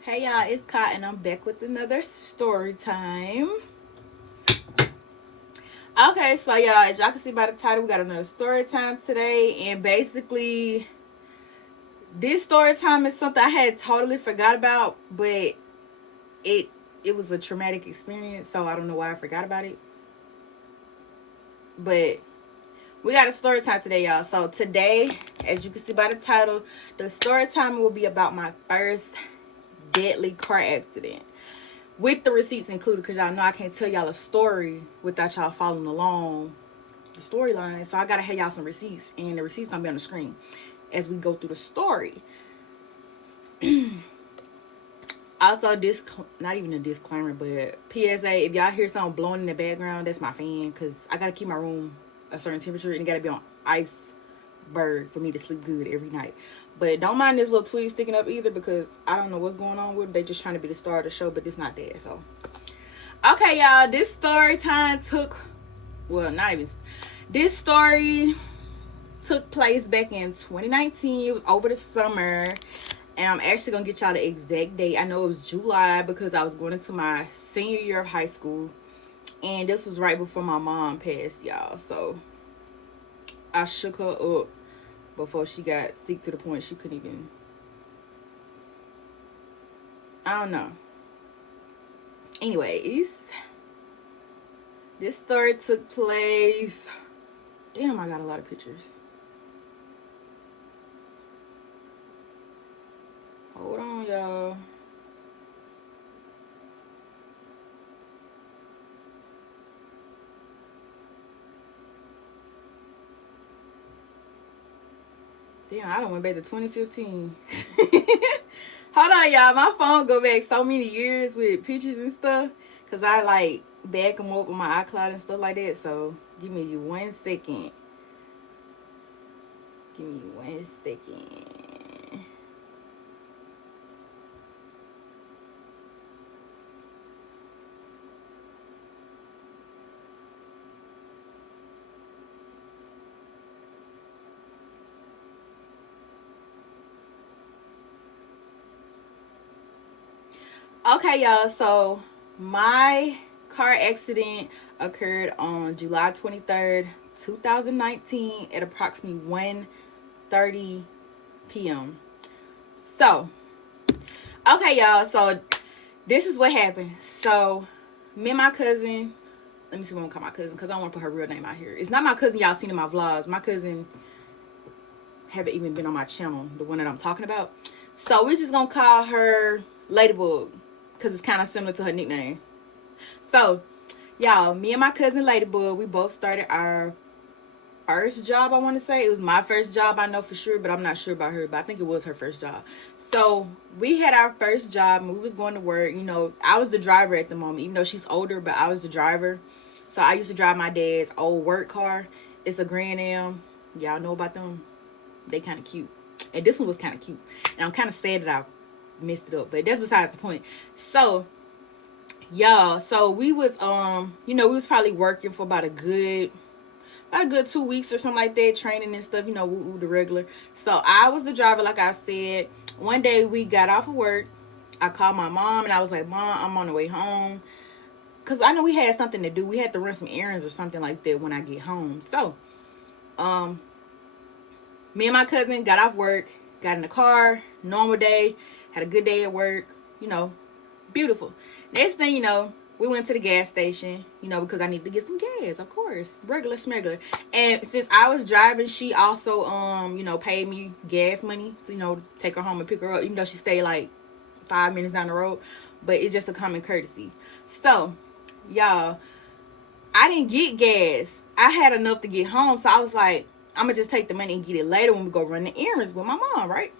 Hey y'all, it's Kai and I'm back with another story time. Okay, so y'all, as y'all can see by the title, we got another story time today, and basically this story time is something I had totally forgot about, but it it was a traumatic experience, so I don't know why I forgot about it. But we got a story time today, y'all. So today, as you can see by the title, the story time will be about my first deadly car accident, with the receipts included, because y'all know I can't tell y'all a story without y'all following along the storyline. So I gotta have y'all some receipts, and the receipts gonna be on the screen as we go through the story. Also, not even a disclaimer, but PSA: if y'all hear something blowing in the background, that's my fan, because I gotta keep my room a certain temperature and it gotta be on iceberg for me to sleep good every night. But don't mind this little twig sticking up either, because I don't know what's going on with them. They just trying to be the star of the show, but it's not there. So okay, y'all, this story time not even, this story took place back in 2019. It was over the summer, and I'm actually gonna get y'all the exact date. I know it was July because I was going into my senior year of high school, and this was right before my mom passed, y'all. So I shook her up before she got sick to the point she couldn't even, I don't know. Anyways, this story took place, damn, I got a lot of pictures. Hold on, y'all. Damn, I done went back to 2015. Hold on, y'all. My phone go back so many years with pictures and stuff, because I like back them up on my iCloud and stuff like that. So give me 1 second. Give me 1 second. Okay, y'all. So my car accident occurred on July 23rd, 2019 at approximately 1:30 p.m. So, okay, y'all. So this is what happened. So me and my cousin, let me see what I'm gonna call my cousin, because I don't want to put her real name out here. It's not my cousin y'all seen in my vlogs. My cousin haven't even been on my channel, the one that I'm talking about. So we're just gonna call her Ladybug, because it's kind of similar to her nickname. So y'all, me and my cousin Ladybug, we both started our first job. I want to say it was my first job, I know for sure, but I'm not sure about her, but I think it was her first job. So we had our first job, and we was going to work. You know, I was the driver at the moment, even though she's older, but I was the driver. So I used to drive my dad's old work car. It's a Grand Am. Y'all know about them? They kind of cute, and this one was kind of cute, and I'm kind of sad that I messed it up, but that's besides the point. So y'all, so we was we was probably working for about a good 2 weeks or something like that, training and stuff, the regular. So I was the driver, like I said. One day we got off of work. I called my mom and I was like, Mom, I'm on the way home, because I know we had something to do. We had to run some errands or something like that when I get home. So me and my cousin got off work, got in the car, normal day, had a good day at work, beautiful. Next thing you know, we went to the gas station, because I needed to get some gas, of course, regular smuggler. And since I was driving, she also, paid me gas money to, take her home and pick her up, even though she stayed like 5 minutes down the road. But it's just a common courtesy. So, y'all, I didn't get gas. I had enough to get home, so I was like, I'm gonna just take the money and get it later when we go run the errands with my mom, right?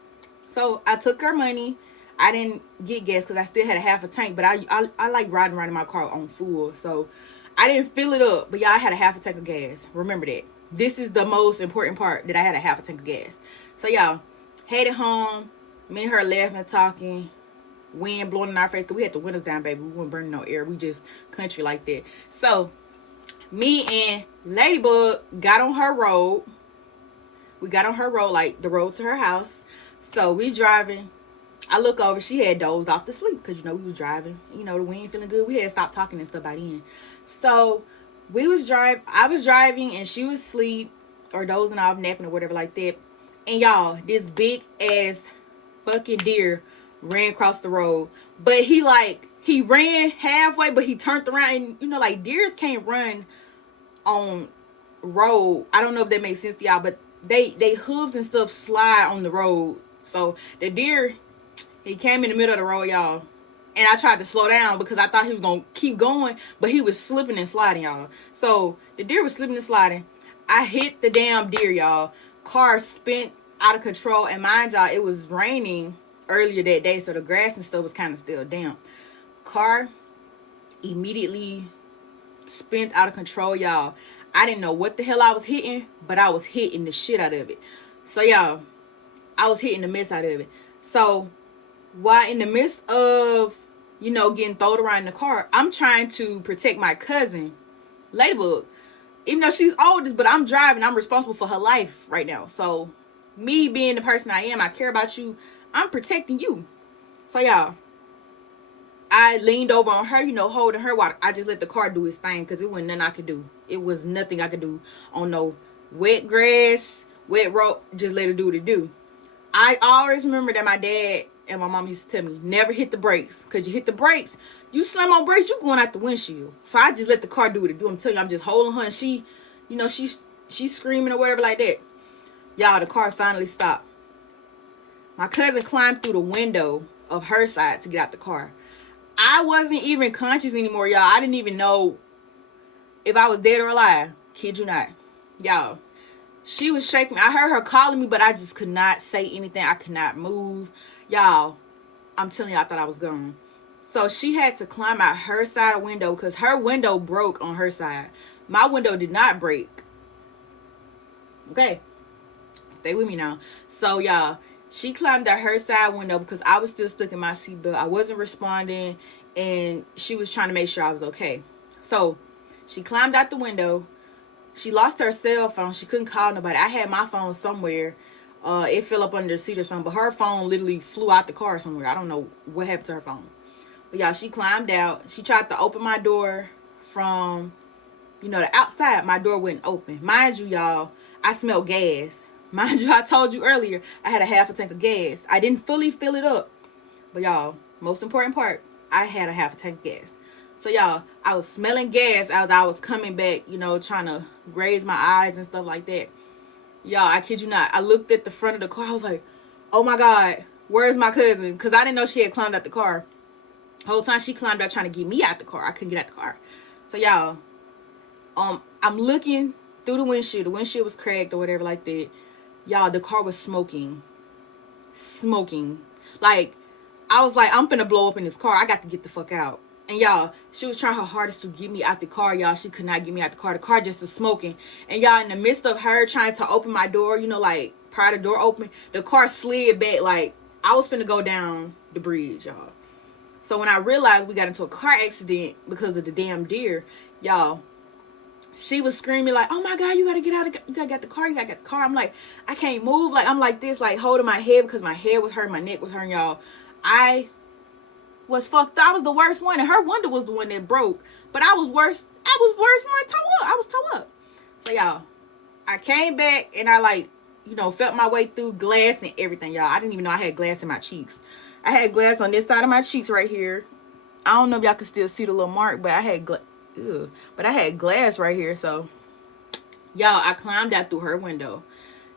So I took her money. I didn't get gas because I still had a half a tank, but I like riding around in my car on full, so I didn't fill it up. But y'all, I had a half a tank of gas. Remember that. This is the most important part, that I had a half a tank of gas. So y'all, headed home. Me and her laughing, talking, wind blowing in our face, because we had the windows down, baby. We weren't burning no air. We just country like that. So me and Ladybug got on her road. We got on her road, like the road to her house. So we driving. I look over, she had dozed off to sleep because, you know, we was driving. You know, the wind feeling good. We had stopped talking and stuff by then. So, I was driving and she was asleep or dozing off, napping or whatever like that. And y'all, this big ass fucking deer ran across the road. But he ran halfway, but he turned around. And, you know, like, deers can't run on road. I don't know if that makes sense to y'all, but they hooves and stuff slide on the road. So the deer, he came in the middle of the road, y'all. And I tried to slow down because I thought he was going to keep going, but he was slipping and sliding, y'all. So the deer was slipping and sliding. I hit the damn deer, y'all. Car spent out of control. And mind y'all, it was raining earlier that day, so the grass and stuff was kind of still damp. Car immediately spent out of control, y'all. I didn't know what the hell I was hitting, but I was hitting the shit out of it. So, y'all, I was hitting the mess out of it. So, while in the midst of, you know, getting thrown around in the car, I'm trying to protect my cousin, Ladybug. Even though she's oldest, but I'm driving. I'm responsible for her life right now. So, me being the person I am, I care about you. I'm protecting you. So, y'all, I leaned over on her, you know, holding her while I just let the car do its thing because it wasn't nothing I could do. It was nothing I could do on no wet grass, wet road. Just let it do what it do. I always remember that my dad and my mom used to tell me, never hit the brakes. Because you hit the brakes, you slam on brakes, you going out the windshield. So I just let the car do what it do. I'm telling you, I'm just holding her and she, you know, she's screaming or whatever like that. Y'all, the car finally stopped. My cousin climbed through the window of her side to get out the car. I wasn't even conscious anymore, y'all. I didn't even know if I was dead or alive. Kid you not. Y'all, she was shaking. I heard her calling me, but I just could not say anything. I could not move. Y'all, I'm telling you, I thought I was gone. So she had to climb out her side window because her window broke on her side. My window did not break. Okay. Stay with me now. So, y'all, she climbed out her side window because I was still stuck in my seatbelt. I wasn't responding, and she was trying to make sure I was okay. So, she climbed out the window. She lost her cell phone. She couldn't call nobody. I had my phone somewhere. It fell up under the seat or something, but her phone literally flew out the car somewhere. I don't know what happened to her phone. But, y'all, she climbed out. She tried to open my door from, you know, the outside. My door wouldn't open. Mind you, y'all, I smelled gas. Mind you, I told you earlier, I had a half a tank of gas. I didn't fully fill it up. But, y'all, most important part, I had a half a tank of gas. So, y'all, I was smelling gas as I was coming back, you know, trying to raise my eyes and stuff like that. Y'all, I kid you not. I looked at the front of the car. I was like, oh, my God, where's my cousin? Because I didn't know she had climbed out the car. The whole time she climbed out trying to get me out the car. I couldn't get out the car. So, y'all, I'm looking through the windshield. The windshield was cracked or whatever like that. Y'all, the car was smoking. Like, I was like, I'm finna blow up in this car. I got to get the fuck out. And y'all, she was trying her hardest to get me out the car, y'all. She could not get me out the car. The car just was smoking. And y'all, in the midst of her trying to open my door, you know, like, prior to the door open, the car slid back like I was finna go down the bridge, y'all. So when I realized we got into a car accident because of the damn deer, y'all, she was screaming like, oh my God, you gotta get out of, you gotta get the car, you gotta get the car. I'm like, I can't move. Like, I'm like this, like holding my head because my head was hurting, my neck was hurting, y'all. I was fucked up. I was the worst one, and her window was the one that broke. But I was worse. I was worse when I was towed up. So, y'all, I came back, and I, like, you know, felt my way through glass and everything, y'all. I didn't even know I had glass in my cheeks. I had glass on this side of my cheeks right here. I don't know if y'all can still see the little mark, but I had glass right here. So, y'all, I climbed out through her window,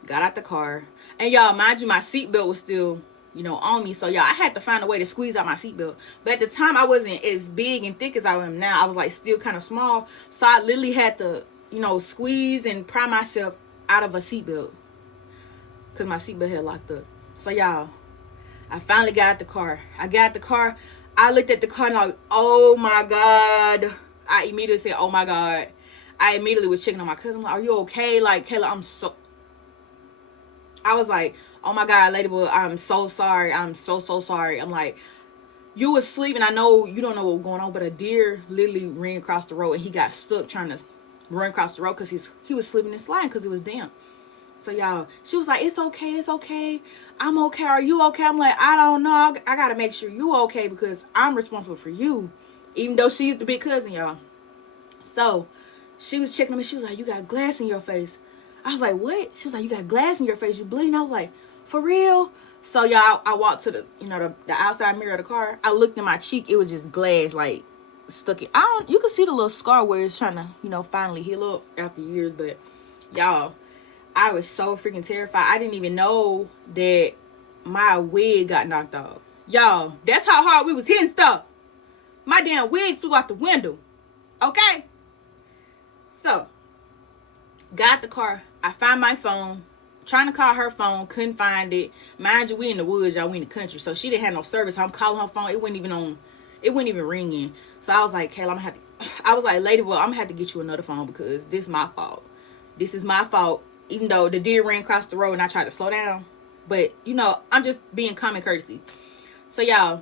got out the car, and y'all, mind you, my seatbelt was still, you know, on me. So, y'all, I had to find a way to squeeze out my seatbelt. But at the time, I wasn't as big and thick as I am now. I was, like, still kind of small. So, I literally had to, you know, squeeze and pry myself out of a seatbelt because my seatbelt had locked up. So, y'all, I finally got out the car. I got out the car. I looked at the car and I was like, oh, my God. I immediately said, oh, my God. I immediately was checking on my cousin. I'm like, are you okay? Like, Kayla, I was like, oh my God, Ladybug, I'm so sorry. I'm so sorry. I'm like, you was sleeping. I know you don't know what was going on, but a deer literally ran across the road and he got stuck trying to run across the road because he was slipping and sliding because it was damp. So y'all, she was like, it's okay, it's okay. I'm okay. Are you okay? I'm like, I don't know. I gotta make sure you okay because I'm responsible for you. Even though she's the big cousin, y'all. So she was checking me. She was like, you got glass in your face. I was like, what? She was like, you got glass in your face. You bleeding? I was like, for real? So y'all, I walked to the, you know, the outside mirror of the car. I looked in my cheek. It was just glass, like stuck in. You can see the little scar where it's trying to, you know, finally heal up after years. But y'all, I was so freaking terrified. I didn't even know that my wig got knocked off. Y'all, that's how hard we was hitting stuff. My damn wig flew out the window. Okay? So, got the car. I found my phone. Trying to call her phone. Couldn't find it. Mind you, we in the woods. Y'all, we in the country. So, she didn't have no service. I'm calling her phone. It wasn't even on. It wasn't even ringing. So, I was like, Kayla, I'm going to have to. I was like, Ladybug, I'm going to have to get you another phone because this is my fault. This is my fault. Even though the deer ran across the road and I tried to slow down. But, you know, I'm just being common courtesy. So, y'all,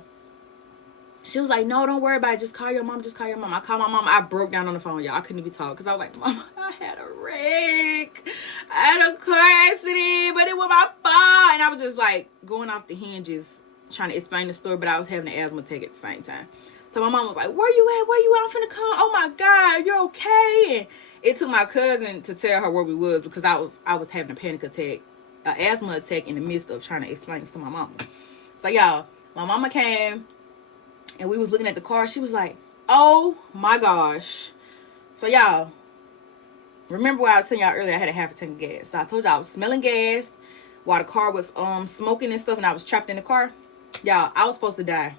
she was like, no, don't worry about it. Just call your mom. Just call your mom. I called my mom. I broke down on the phone, y'all. I couldn't even talk because I was like, Mom, I had a wreck. I had a car accident, but it was my fault. And I was just like going off the hinges trying to explain the story, but I was having an asthma attack at the same time. So my mom was like, where you at? Where you at? I'm finna come. Oh, my God. You're okay. And it took my cousin to tell her where we was because I was having a panic attack, an asthma attack in the midst of trying to explain this to my mama. So, y'all, my mama came. And we was looking at the car. She was like, oh, my gosh. So, y'all, remember what I was telling y'all earlier? I had a half a tank of gas. So, I told y'all I was smelling gas while the car was smoking and stuff. And I was trapped in the car. Y'all, I was supposed to die.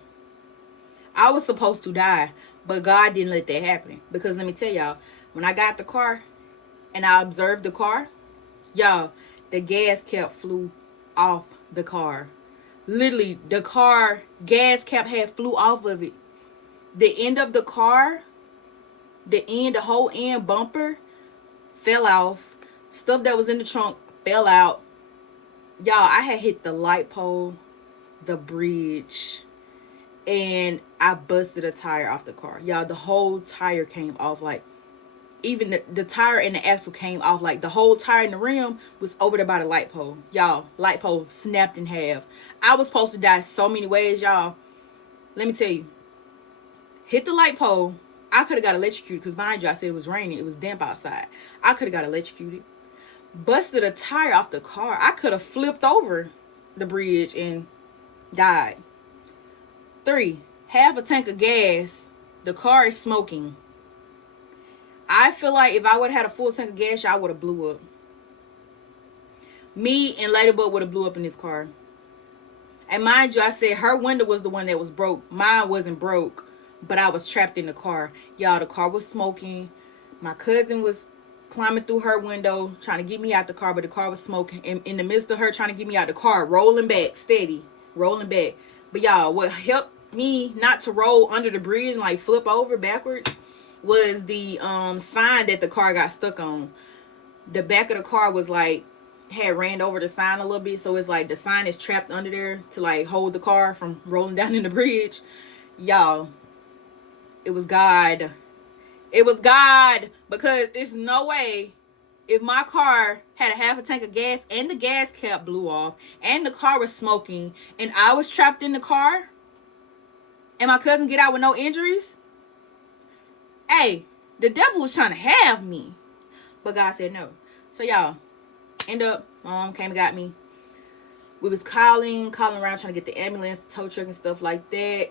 I was supposed to die. But God didn't let that happen. Because let me tell y'all, when I got the car and I observed the car, y'all, the gas cap flew off the car. Literally, the car gas cap had flew off of it. The end of the car, the whole end bumper fell off. Stuff that was in the trunk fell out. Y'all, I had hit the light pole, the bridge, and I busted a tire off the car. Y'all, the whole tire came off. Like, even the tire and the axle came off. Like, the whole tire and the rim was over there by the light pole. Y'all, light pole snapped in half. I was supposed to die so many ways, y'all. Let me tell you. Hit the light pole. I could have got electrocuted. Because mind you, I said it was raining. It was damp outside. I could have got electrocuted. Busted a tire off the car. I could have flipped over the bridge and died. 3, half a tank of gas. The car is smoking. I feel like if I would have had a full tank of gas, I would have blew up. Me and Ladybug would have blew up in this car. And mind you, I said her window was the one that was broke. Mine wasn't broke, but I was trapped in the car. Y'all, the car was smoking. My cousin was climbing through her window, trying to get me out the car, but the car was smoking. And in the midst of her trying to get me out the car, rolling back, steady, rolling back. But y'all, what helped me not to roll under the bridge and like flip over backwards was the sign that the car got stuck on. The back of the car was like, had ran over the sign a little bit. So it's like the sign is trapped under there to like hold the car from rolling down in the bridge. Y'all, it was God. It was God. Because there's no way if my car had a half a tank of gas and the gas cap blew off and the car was smoking and I was trapped in the car and my cousin get out with no injuries. Hey, the devil was trying to have me. But God said no. So y'all, end up, my mom came and got me. We was calling around trying to get the ambulance, tow truck and stuff like that.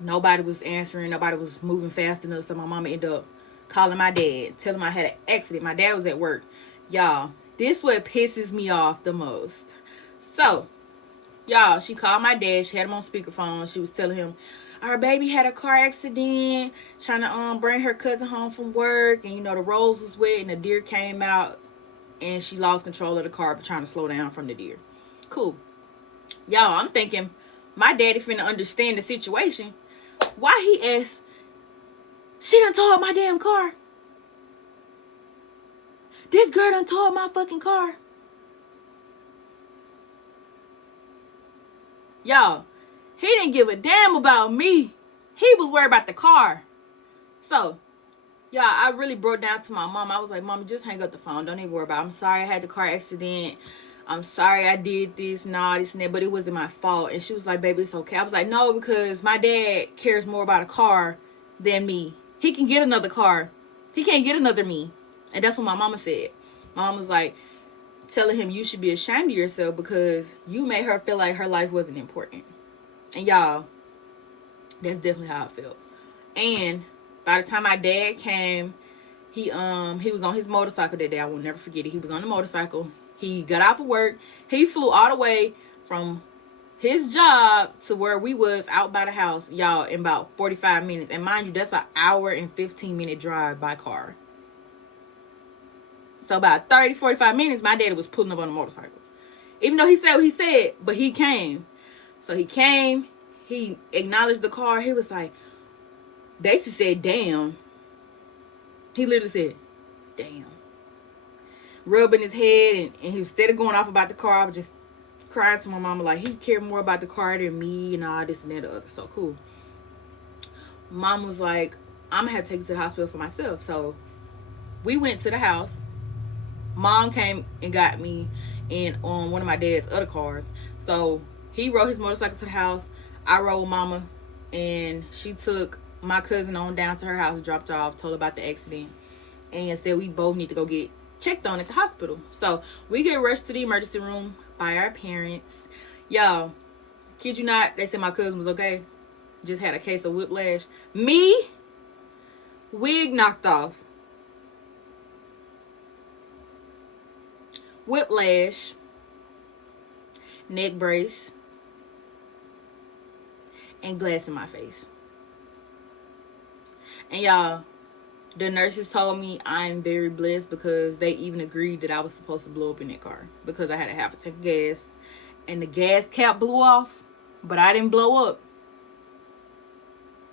Nobody was answering. Nobody was moving fast enough. So my mama ended up calling my dad, telling him I had an accident. My dad was at work. Y'all, this what pisses me off the most. So, y'all, she called my dad. She had him on speakerphone. She was telling him, our baby had a car accident, trying to bring her cousin home from work. And, you know, the roads was wet and the deer came out. And she lost control of the car, but trying to slow down from the deer. Cool. Y'all, I'm thinking, my daddy finna understand the situation. Why he asked, she done tore up my damn car. This girl done tore up my fucking car. Y'all, he didn't give a damn about me. He was worried about the car. So, Yeah, I really broke down to my mom. I was like, Mom, just hang up the phone. Don't even worry about it. I'm sorry I had the car accident. I'm sorry I did this and all this and that, but it wasn't my fault. And she was like, baby, it's okay. I was like, no, because my dad cares more about a car than me. He can get another car. He can't get another me. And that's what my mama said. My mom was like, telling him, you should be ashamed of yourself because you made her feel like her life wasn't important. And y'all, that's definitely how I felt. And by the time my dad came, he was on his motorcycle that day. I will never forget it. He was on the motorcycle. He got off of work. He flew all the way from his job to where we was out by the house, y'all, in about 45 minutes. And mind you, that's an hour and 15-minute drive by car. So about 30, 45 minutes, my daddy was pulling up on a motorcycle. Even though he said what he said, but he came. So he came. He acknowledged the car. He was like, basically said, damn. He literally said, damn. Rubbing his head, and he was instead of going off about the car, I was just crying to my mama like, he cared more about the car than me and all this and that and the other. So cool. Mom was like, I'm gonna have to take you to the hospital for myself. So we went to the house. Mom came and got me in on one of my dad's other cars. So he rode his motorcycle to the house. I rode with mama, and she took my cousin on down to her house, dropped her off, told her about the accident, and said we both need to go get checked on at the hospital. So we get rushed to the emergency room by our parents. Y'all, kid you not, they said my cousin was okay. Just had a case of whiplash. Me, wig knocked off. Whiplash. Neck brace. And glass in my face. And y'all, the nurses told me I'm very blessed because they even agreed that I was supposed to blow up in that car because I had a half a tank of gas and the gas cap blew off, but I didn't blow up.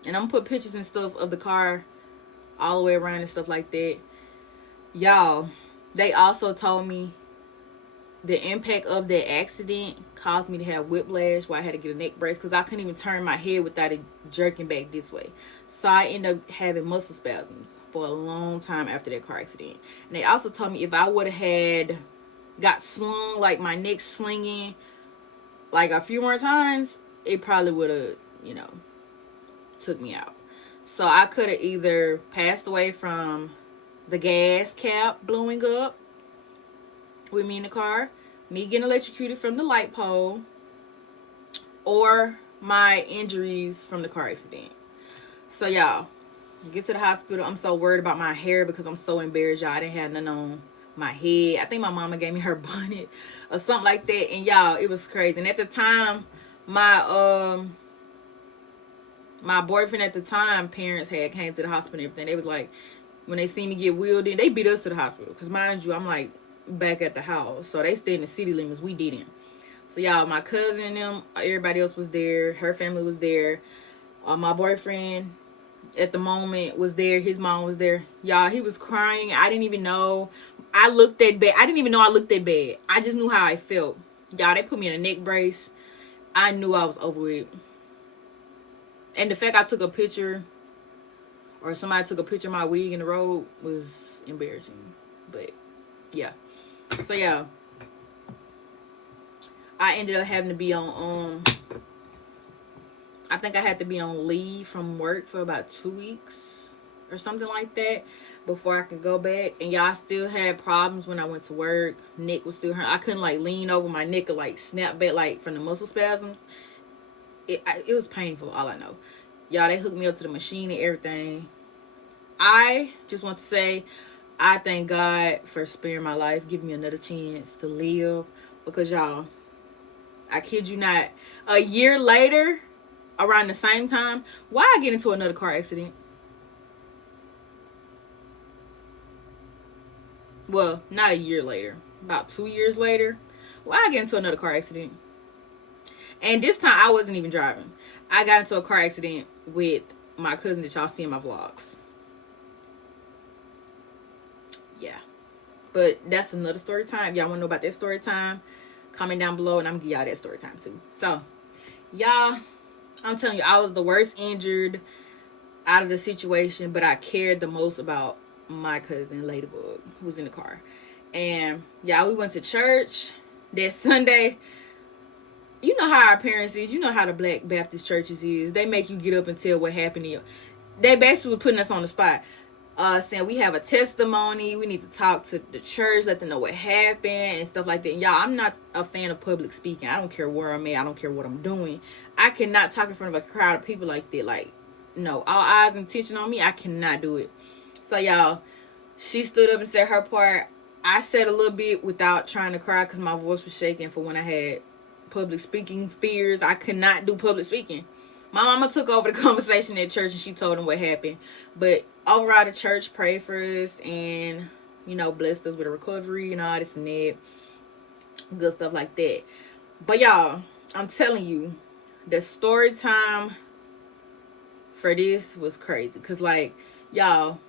And I'm gonna put pictures and stuff of the car all the way around and stuff like that. Y'all, they also told me the impact of that accident caused me to have whiplash where I had to get a neck brace because I couldn't even turn my head without it jerking back this way. So I ended up having muscle spasms for a long time after that car accident. And they also told me if I would have had got slung, like my neck slinging like a few more times, it probably would have, you know, took me out. So I could have either passed away from the gas cap blowing up with me in the car, me getting electrocuted from the light pole, or my injuries from the car accident. So y'all, get to the hospital. I'm so worried about my hair because I'm so embarrassed, y'all. I didn't have none on my head. I think my mama gave me her bonnet or something like that. And y'all, it was crazy. And at the time, my boyfriend at the time, parents had came to the hospital and everything. They was like, when they see me get wheeled in, they beat us to the hospital. Because mind you, I'm like back at the house. So they stayed in the city limits. We didn't. So y'all, my cousin and them, everybody else was there. Her family was there. My boyfriend at the moment was there. His mom was there. Y'all, he was crying. I didn't even know I looked that bad. I didn't even know I looked that bad. I just knew how I felt. Y'all, they put me in a neck brace. I knew I was over it. And the fact I took a picture, or somebody took a picture of my wig in the road, was embarrassing. But yeah. So yeah, I ended up having to be on I think I had to be on leave from work for about 2 weeks or something like that before I could go back. And y'all, still had problems when I went to work. Neck was still hurt. I couldn't like lean over, my neck or like snap back like from the muscle spasms. It was painful, all I know. Y'all, they hooked me up to the machine and everything. I just want to say I thank God for sparing my life, giving me another chance to live. Because y'all, I kid you not, a year later, around the same time, why I get into another car accident? Well, not a year later, about 2 years later, why I get into another car accident? And this time I wasn't even driving. I got into a car accident with my cousin that y'all see in my vlogs. Yeah. But that's another story time. Y'all want to know about that story time? Comment down below and I'm going to give y'all that story time too. So, y'all, I'm telling you, I was the worst injured. out of the situation, but I cared the most about my cousin Ladybug, who was in the car. And yeah, we went to church that Sunday. You know how our parents is. You know how the Black Baptist churches is. They make you get up and tell what happened to you. They basically were putting us on the spot. Saying we have a testimony. We need to talk to the church, let them know what happened and stuff like that. And y'all, I'm not a fan of public speaking. I don't care where I'm at. I don't care what I'm doing. I cannot talk in front of a crowd of people like that. Like, no, all eyes and attention on me. I cannot do it. So y'all, she stood up and said her part. I said a little bit without trying to cry because my voice was shaking for when I had public speaking fears. I could not do public speaking. My mama took over the conversation at church and she told them what happened. But overall, the church prayed for us and, you know, blessed us with a recovery and all this and that. Good stuff like that. But y'all, I'm telling you, the story time for this was crazy. Because, like, y'all,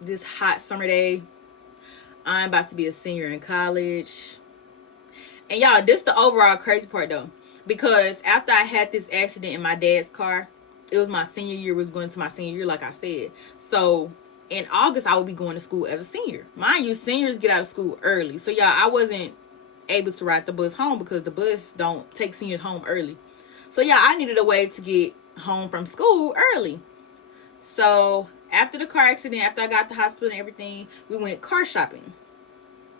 this hot summer day, I'm about to be a senior in college. And y'all, this the overall crazy part though. Because after I had this accident in my dad's car, it was my senior year. It was going to my senior year, like I said. So in August, I would be going to school as a senior. Mind you, seniors get out of school early. So y'all, I wasn't able to ride the bus home because the bus don't take seniors home early. So yeah, I needed a way to get home from school early. So after the car accident, after I got to the hospital and everything, we went car shopping.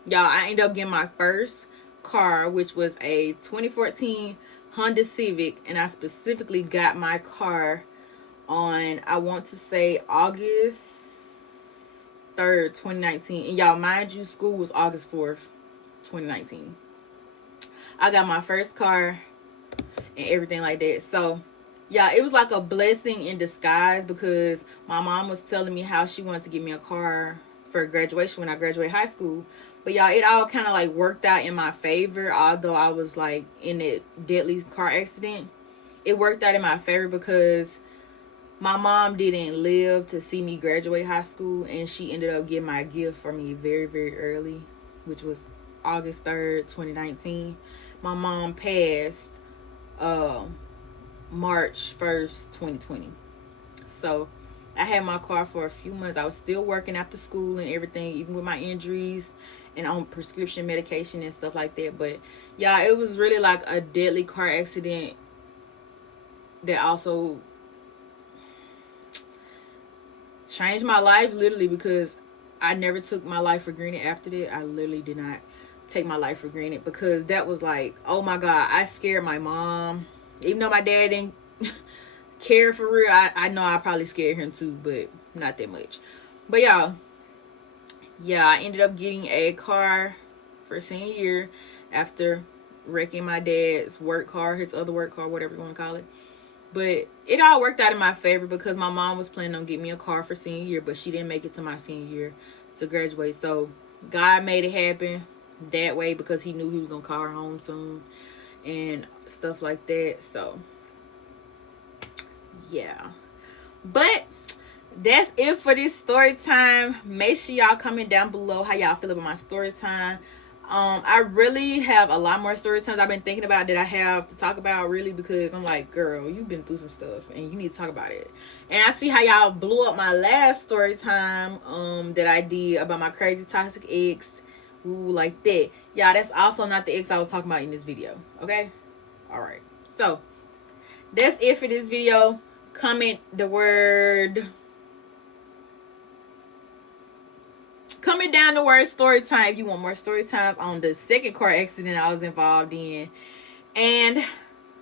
Y'all, I ended up getting my first car, which was a 2014 Honda Civic, and I specifically got my car on, I want to say, August 3rd, 2019. And y'all, mind you, school was August 4th, 2019. I got my first car and everything like that. So yeah, it was like a blessing in disguise because my mom was telling me how she wanted to get me a car for graduation when I graduate high school. But y'all, it all kind of like worked out in my favor. Although I was like in a deadly car accident, it worked out in my favor because my mom didn't live to see me graduate high school, and she ended up getting my gift for me very, very early, which was August 3rd, 2019. My mom passed March 1st, 2020. So I had my car for a few months. I was still working after school and everything, even with my injuries and on prescription medication and stuff like that. But yeah, it was really like a deadly car accident that also changed my life, literally, because I never took my life for granted after that. I literally did not take my life for granted because that was like, oh my God, I scared my mom. Even though my dad didn't care for real, I know I probably scared him too, but not that much. But y'all, yeah, I ended up getting a car for senior year after wrecking my dad's work car, his other work car, whatever you want to call it. But it all worked out in my favor because my mom was planning on getting me a car for senior year, but she didn't make it to my senior year to graduate. So God made it happen that way because he knew he was going to call her home soon and stuff like that. So yeah, but that's it for this story time. Make sure y'all comment down below how y'all feel about my story time. I really have a lot more story times I've been thinking about that I have to talk about, really, because I'm like, girl, you've been through some stuff and you need to talk about it. And I see how y'all blew up my last story time that I did about my crazy toxic ex. Ooh, like that. Y'all, that's also not the ex I was talking about in this video. Okay? Alright. So that's it for this video. Comment the word. Comment down the word story time if you want more story times on the second car accident I was involved in. And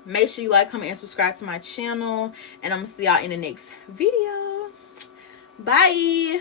make sure you like, comment, and subscribe to my channel. And I'm going to see y'all in the next video. Bye.